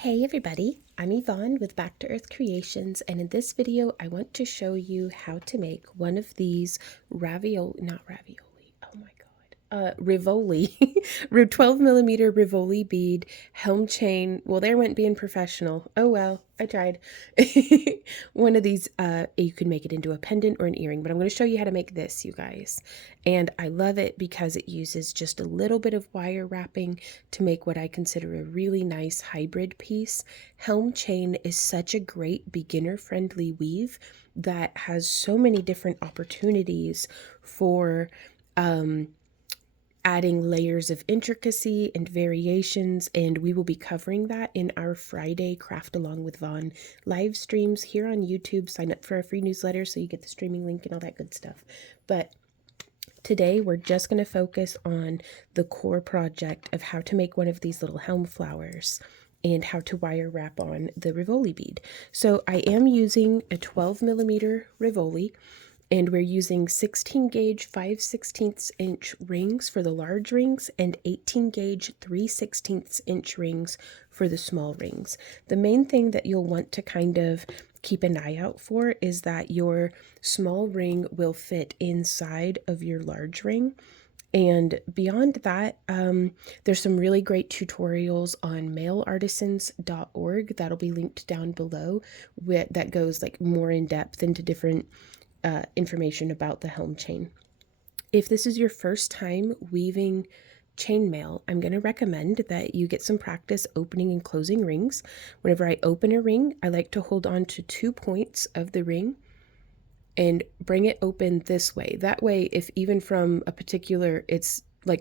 Hey everybody, I'm Yvonne with Back to Earth Creations, and in this video I want to show you how to make one of these Rivoli, 12 millimeter Rivoli bead Helm chain. Well, there went being professional. Oh well, I tried. One of these, you can make it into a pendant or an earring, but I'm going to show you how to make this, you guys. And I love it because it uses just a little bit of wire wrapping to make what I consider a really nice hybrid piece. Helm chain is such a great beginner-friendly weave that has so many different opportunities for adding layers of intricacy and variations, and we will be covering that in our Friday Craft Along with Vaughn live streams here on YouTube. Sign up for our free newsletter so you get the streaming link and all that good stuff. But today we're just going to focus on the core project of how to make one of these little helm flowers and how to wire wrap on the Rivoli bead. So I am using a 12 millimeter Rivoli, and we're using 16 gauge 5/16 inch rings for the large rings and 18 gauge 3/16 inch rings for the small rings. The main thing that you'll want to kind of keep an eye out for is that your small ring will fit inside of your large ring. And beyond that, there's some really great tutorials on maileartisans.org that'll be linked down below that goes like more in depth into different information about the helm chain. If this is your first time weaving chainmail, I'm going to recommend that you get some practice opening and closing rings. Whenever I open a ring, I like to hold on to 2 points of the ring and bring it open this way. That way, if even from a particular,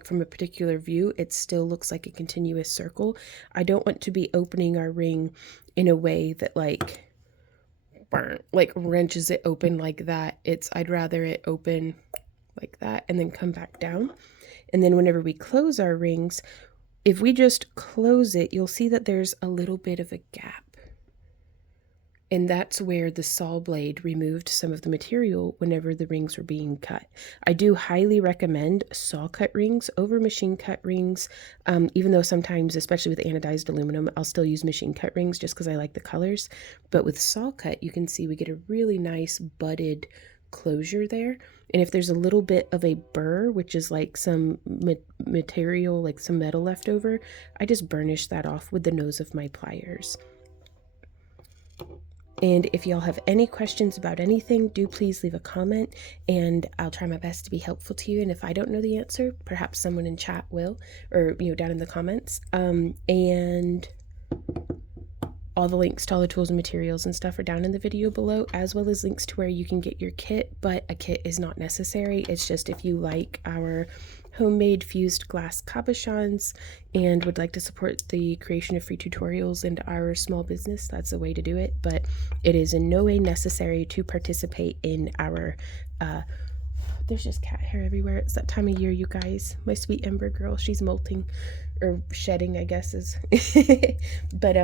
from a particular view, it still looks like a continuous circle. I don't want to be opening our ring in a way that like wrenches it open like that. I'd rather it open like that and then come back down. And then whenever we close our rings, if we just close it, you'll see that there's a little bit of a gap. And that's where the saw blade removed some of the material whenever the rings were being cut. I do highly recommend saw cut rings over machine cut rings, even though sometimes, especially with anodized aluminum, I'll still use machine cut rings just because I like the colors. But with saw cut, you can see we get a really nice budded closure there. And if there's a little bit of a burr, which is like some material, like some metal left over, I just burnish that off with the nose of my pliers. And if y'all have any questions about anything, do please leave a comment and I'll try my best to be helpful to you. And if I don't know the answer, perhaps someone in chat will, or down in the comments. And all the links to all the tools and materials and stuff are down in the video below, as well as links to where you can get your kit, but a kit is not necessary. It's just if you like our homemade fused glass cabochons and would like to support the creation of free tutorials and our small business, that's a way to do it. But it is in no way necessary to participate in our there's just cat hair everywhere. It's that time of year, you guys. My sweet Ember girl, she's molting or shedding, I guess is but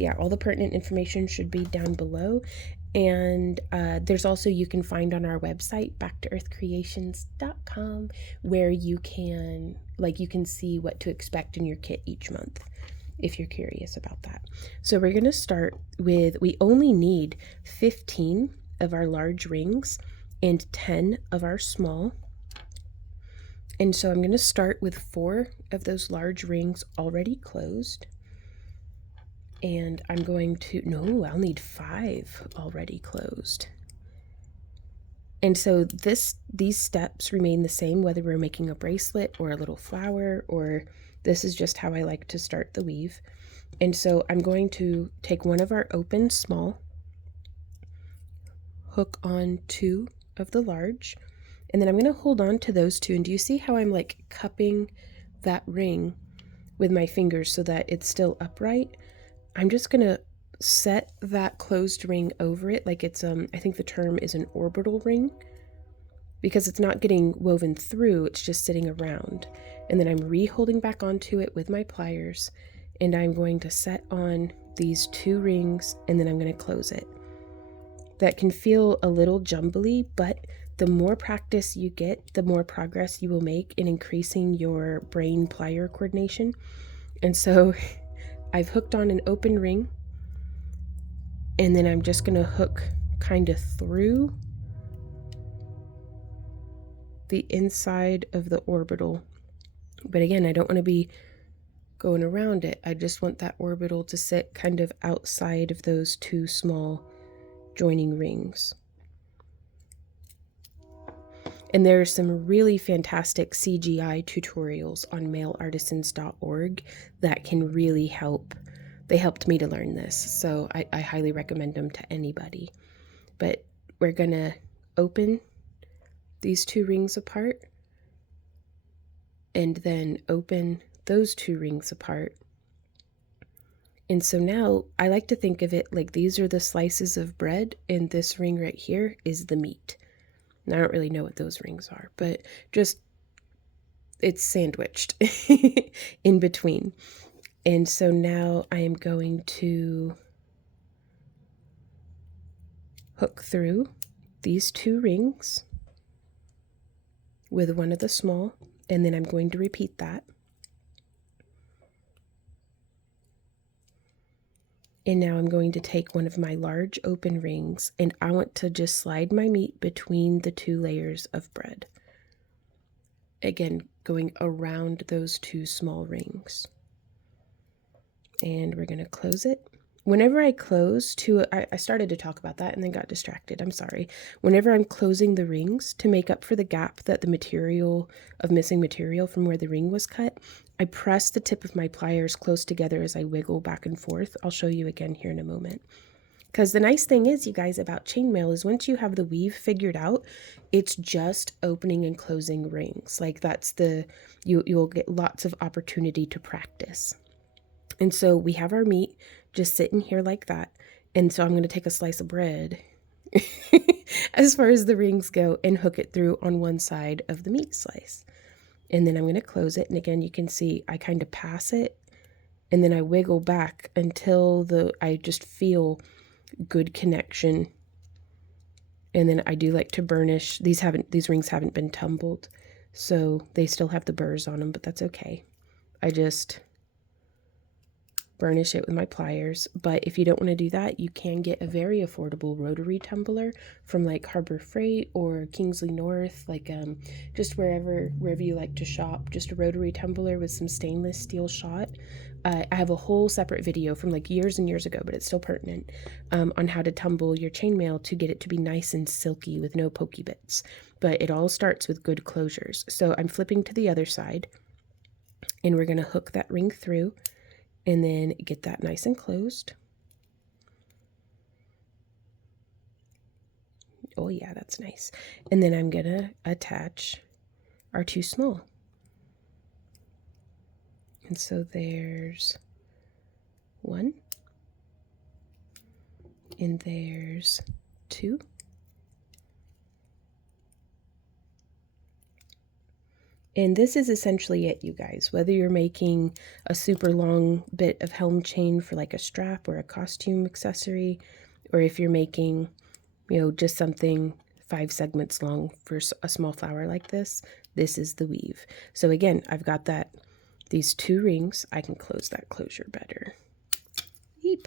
yeah, all the pertinent information should be down below. And there's also, you can find on our website, backtoearthcreations.com, where you can see what to expect in your kit each month, if you're curious about that. So we're going to start with, we only need 15 of our large rings and 10 of our small. And so I'm going to start with 4 of those large rings already closed. And I'm going to, no, I'll need 5 already closed. And so these steps remain the same, whether we're making a bracelet or a little flower, or this is just how I like to start the weave. And so I'm going to take one of our open small, hook on 2 of the large, and then I'm going to hold on to those 2. And do you see how I'm like cupping that ring with my fingers so that it's still upright? I'm just going to set that closed ring over it like it's, I think the term is an orbital ring, because it's not getting woven through, it's just sitting around. And then I'm re-holding back onto it with my pliers, and I'm going to set on these 2 rings, and then I'm going to close it. That can feel a little jumbly, but the more practice you get, the more progress you will make in increasing your brain plier coordination. And so I've hooked on an open ring, and then I'm just gonna hook kind of through the inside of the orbital. But again, I don't want to be going around it. I just want that orbital to sit kind of outside of those two small joining rings. And there are some really fantastic CGI tutorials on maileartisans.org that can really help. They helped me to learn this, so I highly recommend them to anybody. But we're gonna open these two rings apart and then open those two rings apart. And so now I like to think of it like these are the slices of bread, and this ring right here is the meat. And I don't really know what those rings are, but just it's sandwiched in between. And so now I am going to hook through these two rings with one of the small, and then I'm going to repeat that. And now I'm going to take one of my large open rings, and I want to just slide my meat between the two layers of bread. Again, going around those two small rings. And we're going to close it. Whenever I close to, I started to talk about that and then got distracted. I'm sorry. Whenever I'm closing the rings to make up for the gap that the material of missing material from where the ring was cut, I press the tip of my pliers close together as I wiggle back and forth. I'll show you again here in a moment. Because the nice thing is, you guys, about chainmail is once you have the weave figured out, it's just opening and closing rings. Like that's you'll get lots of opportunity to practice. And so we have our meat just sitting here like that. And so I'm going to take a slice of bread as far as the rings go and hook it through on one side of the meat slice. And then I'm going to close it. And again, you can see I kind of pass it and then I wiggle back until I just feel good connection. And then I do like to burnish. These rings haven't been tumbled, so they still have the burrs on them, but that's okay. I just burnish it with my pliers. But if you don't want to do that, you can get a very affordable rotary tumbler from like Harbor Freight or Kingsley North, like just wherever you like to shop. Just a rotary tumbler with some stainless steel shot. I have a whole separate video from like years and years ago, but it's still pertinent, on how to tumble your chainmail to get it to be nice and silky with no pokey bits. But it all starts with good closures. So I'm flipping to the other side, and we're going to hook that ring through and then get that nice and closed. Oh yeah, that's nice. And then I'm going to attach our two small. And so there's one, and there's two. And this is essentially it, you guys. Whether you're making a super long bit of Helm chain for like a strap or a costume accessory, or if you're making, just something 5 segments long for a small flower like this, this is the weave. So again, I've got these two rings. I can close that closure better. Yeep.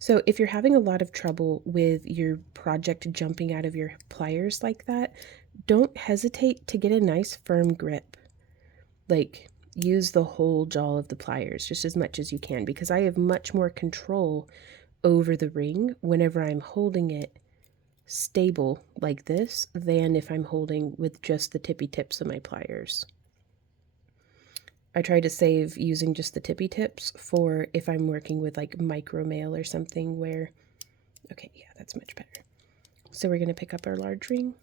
So if you're having a lot of trouble with your project jumping out of your pliers like that, don't hesitate to get a nice firm grip. Like, use the whole jaw of the pliers just as much as you can, because I have much more control over the ring whenever I'm holding it stable like this than if I'm holding with just the tippy tips of my pliers. I try to save using just the tippy tips for if I'm working with like micro mail or something where, okay, yeah, that's much better. So we're going to pick up our large ring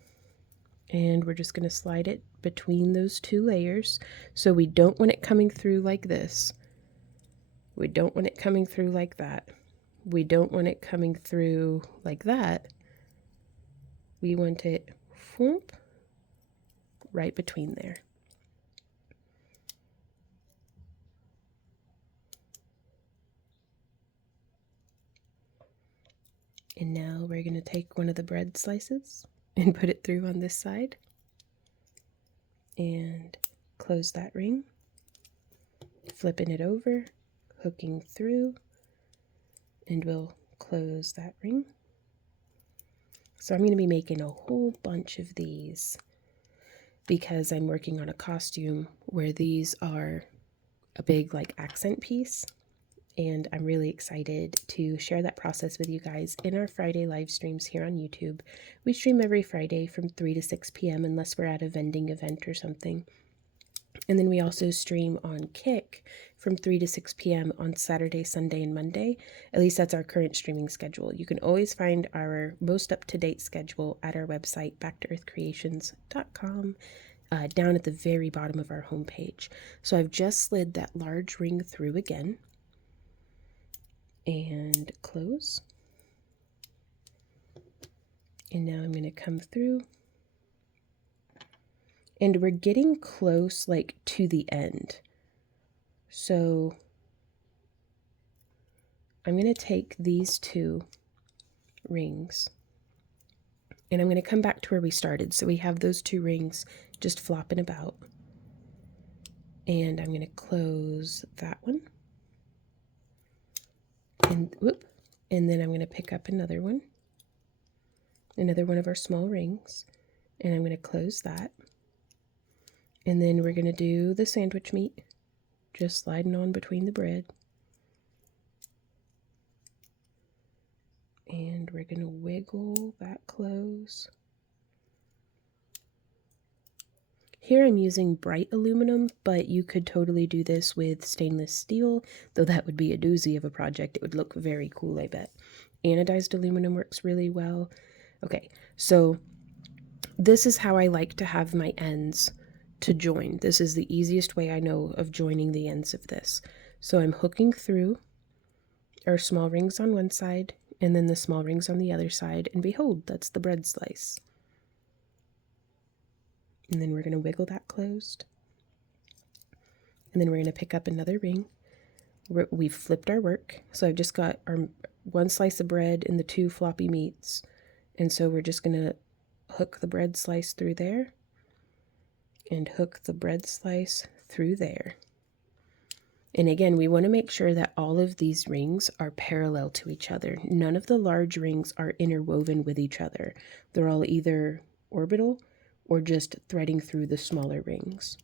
and we're just going to slide it between those two layers. So we don't want it coming through like this. We don't want it coming through like that. We don't want it coming through like that. We want it whoop, right between there. And now we're going to take one of the bread slices and put it through on this side and close that ring, flipping it over, hooking through, and we'll close that ring. So I'm going to be making a whole bunch of these because I'm working on a costume where these are a big like accent piece, and I'm really excited to share that process with you guys in our Friday live streams here on YouTube. We stream every Friday from 3 to 6 p.m. unless we're at a vending event or something. And then we also stream on Kick from 3 to 6 p.m. on Saturday, Sunday, and Monday. At least that's our current streaming schedule. You can always find our most up-to-date schedule at our website, backtoearthcreations.com, down at the very bottom of our homepage. So I've just slid that large ring through again and close. And now I'm going to come through. And we're getting close, like, to the end. So I'm going to take these two rings, and I'm going to come back to where we started. So we have those two rings just flopping about. And I'm going to close that one. And then I'm going to pick up another one of our small rings, and I'm going to close that. And then we're going to do the sandwich meat, just sliding on between the bread. And we're going to wiggle that close. Here I'm using bright aluminum, but you could totally do this with stainless steel, though that would be a doozy of a project. It would look very cool, I bet. Anodized aluminum works really well. Okay, so this is how I like to have my ends to join. This is the easiest way I know of joining the ends of this. So I'm hooking through our small rings on one side and then the small rings on the other side, and behold, that's the bread slice. And then we're going to wiggle that closed. And then we're going to pick up another ring. We've flipped our work. So I've just got our one slice of bread and the two floppy meats. And so we're just going to hook the bread slice through there and hook the bread slice through there. And again, we want to make sure that all of these rings are parallel to each other. None of the large rings are interwoven with each other. They're all either orbital or just threading through the smaller rings.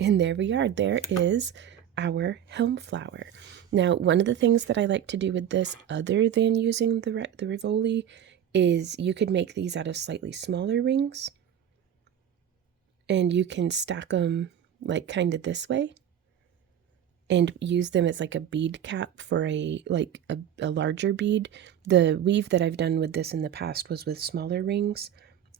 And there we are. There is our Helm flower. Now, one of the things that I like to do with this, other than using the Rivoli, is you could make these out of slightly smaller rings. And you can stack them like kind of this way and use them as like a bead cap for a larger bead. The weave that I've done with this in the past was with smaller rings,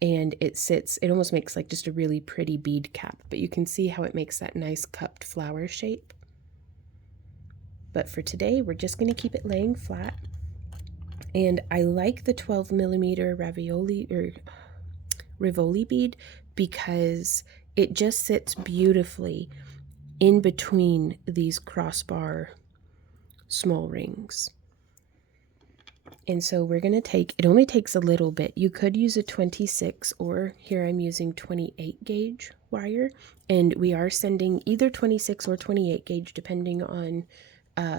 and it almost makes like just a really pretty bead cap, but you can see how it makes that nice cupped flower shape. But for today, we're just going to keep it laying flat. And I like the 12 millimeter Rivoli bead because it just sits beautifully in between these crossbar small rings. And so we're going to take, it only takes a little bit. You could use a 26, or here I'm using 28 gauge wire, and we are sending either 26 or 28 gauge depending on,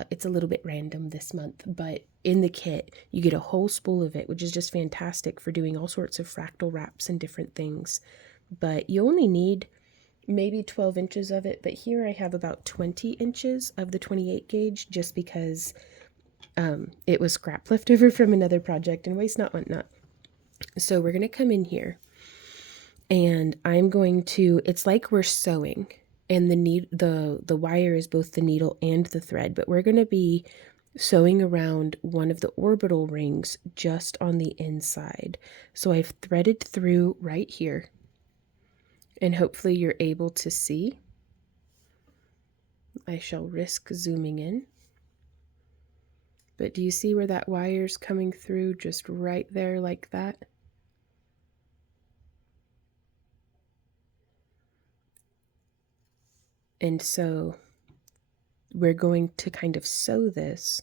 it's a little bit random this month, but in the kit you get a whole spool of it, which is just fantastic for doing all sorts of fractal wraps and different things. But you only need maybe 12 inches of it, but here I have about 20 inches of the 28 gauge just because it was scrap left over from another project and waste not, want not. So we're going to come in here and I'm going to, it's like we're sewing, and the wire is both the needle and the thread, but we're going to be sewing around one of the orbital rings just on the inside. So I've threaded through right here, and hopefully you're able to see. I shall risk zooming in. But do you see where that wire's coming through just right there like that? And so we're going to kind of sew this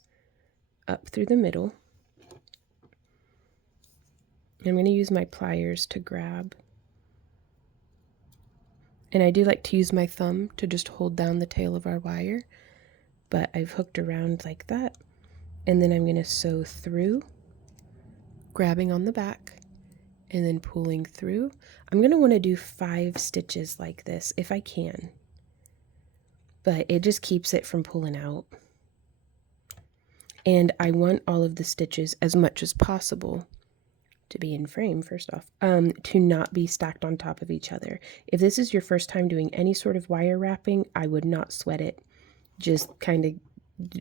up through the middle. I'm going to use my pliers to grab And I do like to use my thumb to just hold down the tail of our wire, but I've hooked around like that. And then I'm going to sew through, grabbing on the back, and then pulling through. I'm going to want to do 5 stitches like this if I can, but it just keeps it from pulling out. And I want all of the stitches as much as possible to be in frame, first off, to not be stacked on top of each other. If this is your first time doing any sort of wire wrapping, I would not sweat it. Just kind of,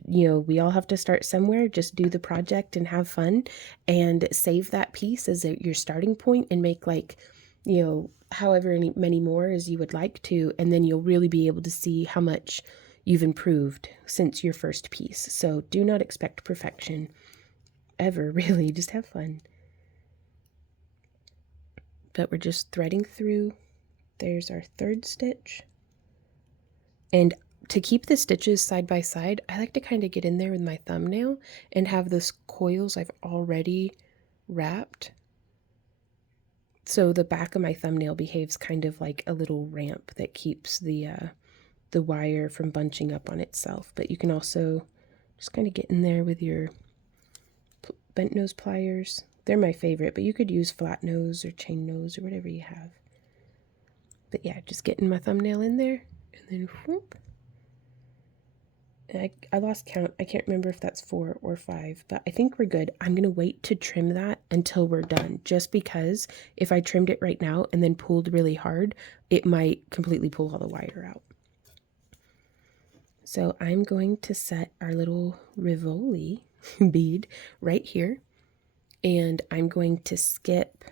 you know, we all have to start somewhere. Just do the project and have fun, and save that piece as your starting point and make, like, you know, however many more as you would like to, and then you'll really be able to see how much you've improved since your first piece. So do not expect perfection ever, really. Just have fun. But we're just threading through. There's our 3rd stitch. And to keep the stitches side by side, I like to kind of get in there with my thumbnail and have those coils I've already wrapped. So the back of my thumbnail behaves kind of like a little ramp that keeps the wire from bunching up on itself. But you can also just kind of get in there with your bent nose pliers. They're my favorite, but you could use flat nose or chain nose or whatever you have. But yeah, just getting my thumbnail in there, and then whoop. And I lost count. I can't remember if that's 4 or 5, but I think we're good. I'm going to wait to trim that until we're done, just because if I trimmed it right now and then pulled really hard, it might completely pull all the wire out. So I'm going to set our little Rivoli bead right here. And I'm going to skip.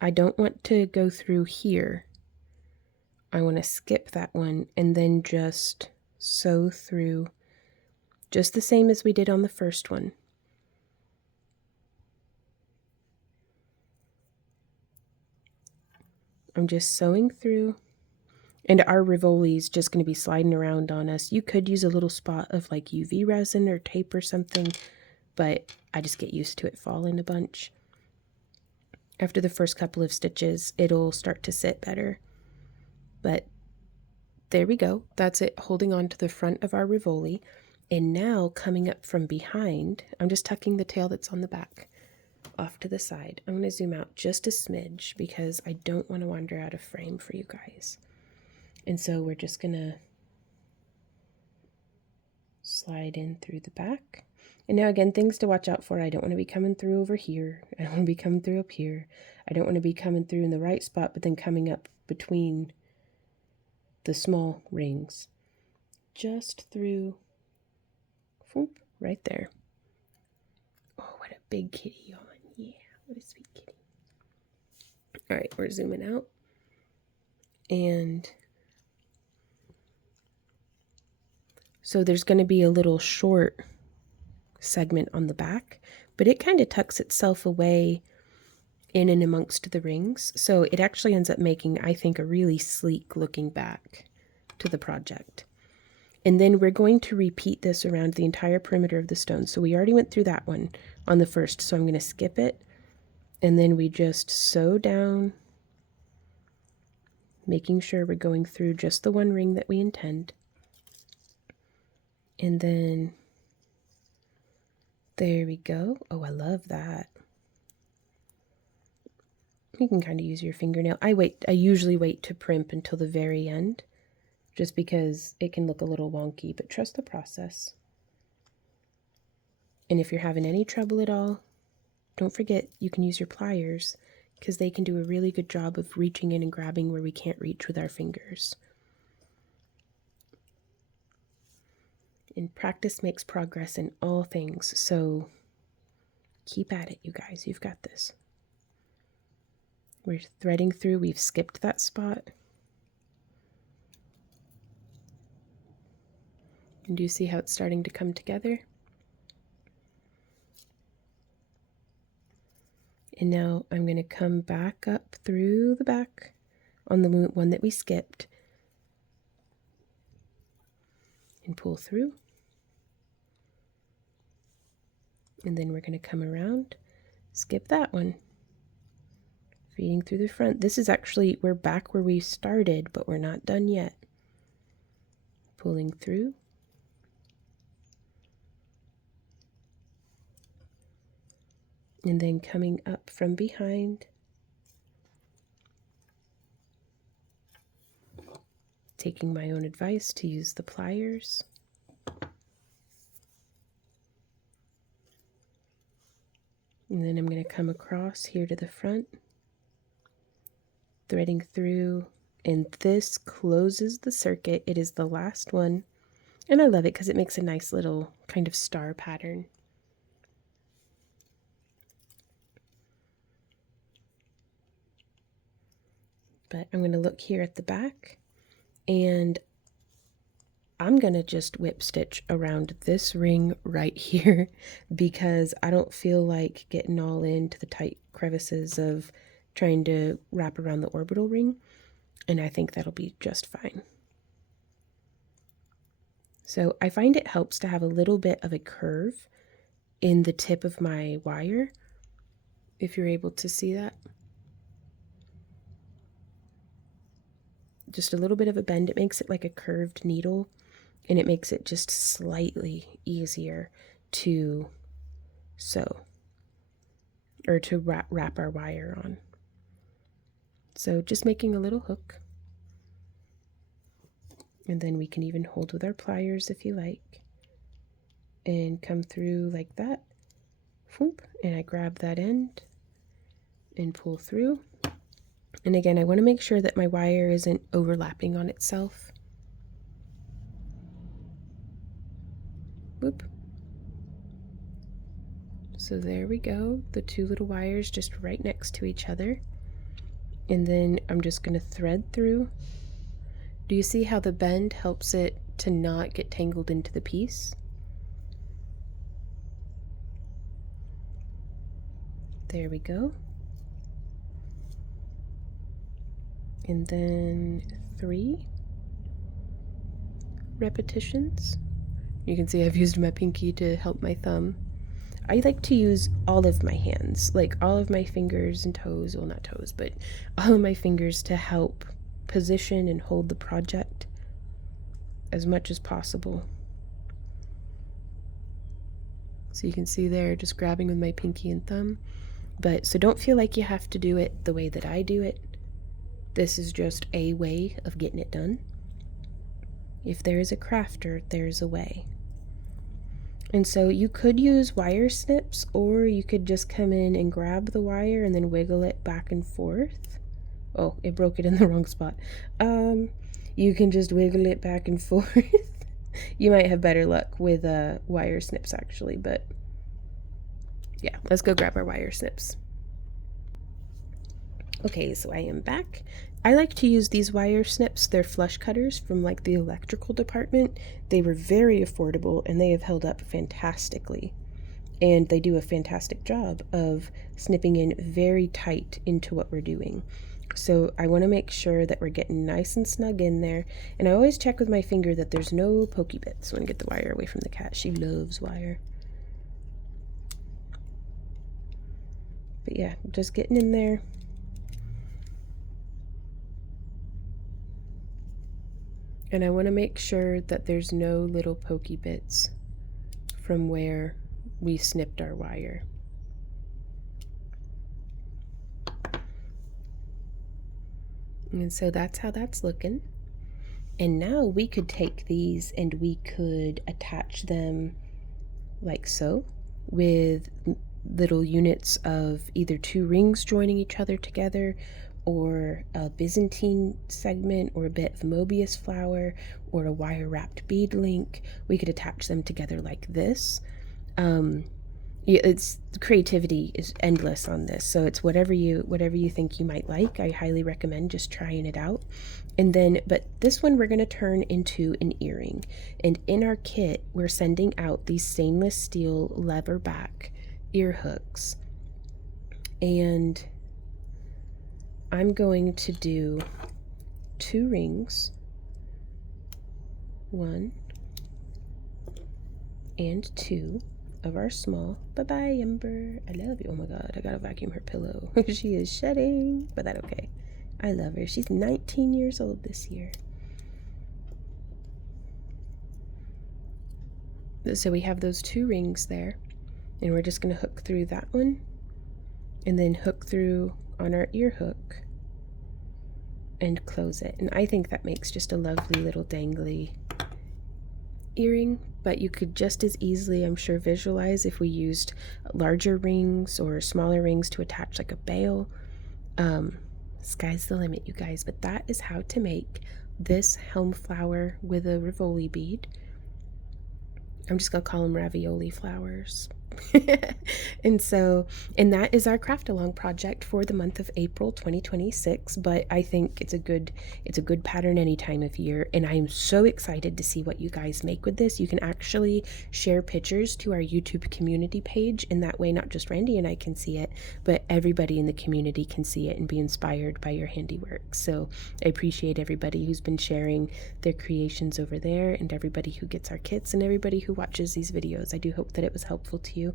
I don't want to go through here. I want to skip that one and then just sew through just the same as we did on the first one. I'm just sewing through, and our Rivoli is just going to be sliding around on us. You could use a little spot of like UV resin or tape or something, but I just get used to it falling a bunch. After the first couple of stitches, it'll start to sit better. But there we go. That's it, holding on to the front of our Rivoli. And now coming up from behind, I'm just tucking the tail that's on the back off to the side. I'm going to zoom out just a smidge because I don't want to wander out of frame for you guys. And so we're just going to slide in through the back. And now again, things to watch out for. I don't want to be coming through over here. I don't want to be coming through up here. I don't want to be coming through in the right spot, but then coming up between the small rings. Just through, whoop, right there. Oh, what a big kitty yawn. Yeah, what a sweet kitty. All right, we're zooming out. And so there's going to be a little short segment on the back, but it kind of tucks itself away in and amongst the rings. So it actually ends up making, I think, a really sleek looking back to the project. And then we're going to repeat this around the entire perimeter of the stone. So we already went through that one on the first, so I'm going to skip it. And then we just sew down, making sure we're going through just the one ring that we intend. And then there we go. Oh, I love that. You can kind of use your fingernail. I usually wait to primp until the very end, just because it can look a little wonky, but trust the process. And if you're having any trouble at all, don't forget you can use your pliers, because they can do a really good job of reaching in and grabbing where we can't reach with our fingers. And practice makes progress in all things, so keep at it, you guys. You've got this. We're threading through. We've skipped that spot. And do you see how it's starting to come together? And now I'm going to come back up through the back on the one that we skipped and pull through. And then we're going to come around, skip that one, Feeding through the front. This is actually, we're back where we started, but we're not done yet. Pulling through. And then coming up from behind. Taking my own advice to use the pliers. And then I'm going to come across here to the front, threading through, and this closes the circuit. It is the last one, and I love it because it makes a nice little kind of star pattern. But I'm going to look here at the back, and I'm going to just whip stitch around this ring right here because I don't feel like getting all into the tight crevices of trying to wrap around the orbital ring, and I think that'll be just fine. So I find it helps to have a little bit of a curve in the tip of my wire, if you're able to see that. Just a little bit of a bend. It makes it like a curved needle, and it makes it just slightly easier to sew or to wrap our wire on. So just making a little hook, and then we can even hold with our pliers if you like, and come through like that. Whoop, and I grab that end and pull through. And again, I want to make sure that my wire isn't overlapping on itself. Whoop. So there we go, the two little wires just right next to each other. And then I'm just going to thread through. Do you see how the bend helps it to not get tangled into the piece? There we go. And then 3 repetitions. You can see I've used my pinky to help my thumb. I like to use all of my hands, like all of my fingers and toes, well not toes, but all of my fingers to help position and hold the project as much as possible. So you can see there, just grabbing with my pinky and thumb. But so don't feel like you have to do it the way that I do it. This is just a way of getting it done. If there is a crafter, there's a way. And so you could use wire snips, or you could just come in and grab the wire and then wiggle it back and forth. Oh, it broke it in the wrong spot. You can just wiggle it back and forth. You might have better luck with wire snips actually, but yeah, let's go grab our wire snips. Okay, so I am back. I like to use these wire snips. They're flush cutters from like the electrical department. They were very affordable and they have held up fantastically. And they do a fantastic job of snipping in very tight into what we're doing. So I want to make sure that we're getting nice and snug in there. And I always check with my finger that there's no pokey bits. I want to get the wire away from the cat. She loves wire. But yeah, just getting in there. And I want to make sure that there's no little pokey bits from where we snipped our wire. And so that's how that's looking. And now we could take these and we could attach them like so, with little units of either 2 rings joining each other together, or a Byzantine segment, or a bit of Mobius flower, or a wire wrapped bead link. We could attach them together like this. It's creativity is endless on this, so it's whatever you think you might like. I highly recommend just trying it out. And then, but this one we're going to turn into an earring, and in our kit we're sending out these stainless steel lever back ear hooks, and I'm going to do 2 rings, 1 and 2, of our small. Bye-bye, Ember. I love you. Oh my god, I gotta vacuum her pillow. She is shedding, but that's okay. I love her. She's 19 years old this year. So we have those 2 rings there, and we're just going to hook through that one and then hook through on our ear hook and close it. And I think that makes just a lovely little dangly earring, but you could just as easily, I'm sure, visualize if we used larger rings or smaller rings to attach like a bail. Sky's the limit, you guys. But that is how to make this helm flower with a Rivoli bead. I'm just gonna call them ravioli flowers. And that is our craft along project for the month of April 2026. But I think it's a good pattern any time of year, and I'm so excited to see what you guys make with this. You can actually share pictures to our YouTube community page, and that way not just Randy and I can see it, but everybody in the community can see it and be inspired by your handiwork. So I appreciate everybody who's been sharing their creations over there, and everybody who gets our kits, and everybody who watches these videos. I do hope that it was helpful to you.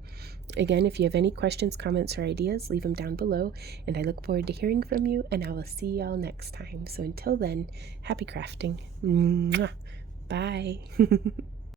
Again, if you have any questions, comments, or ideas, leave them down below, and I look forward to hearing from you, and I will see y'all next time. So until then, happy crafting. Mwah. Bye.